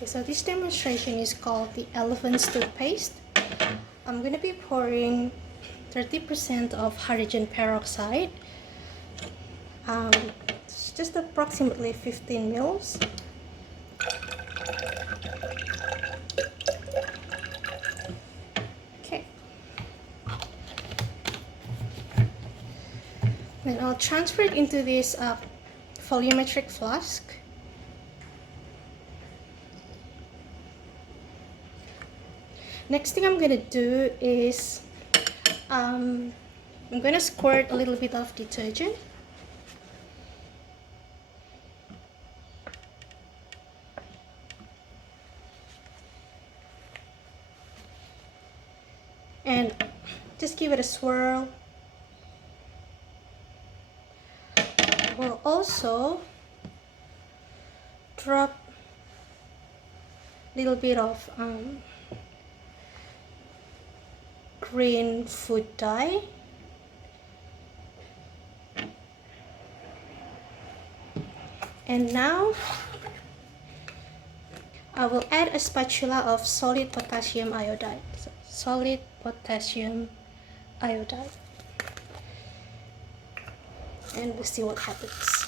Okay, so this demonstration is called the elephant's toothpaste. I'm going to be pouring 30% of hydrogen peroxide. It's just approximately 15 mils. Okay. Then I'll transfer it into this volumetric flask. Next thing I'm going to do is I'm going to squirt a little bit of detergent. And just give it a swirl. We'll also drop a little bit of green food dye. And now I will add a spatula of solid potassium iodide. So, solid potassium iodide. And we'll see what happens.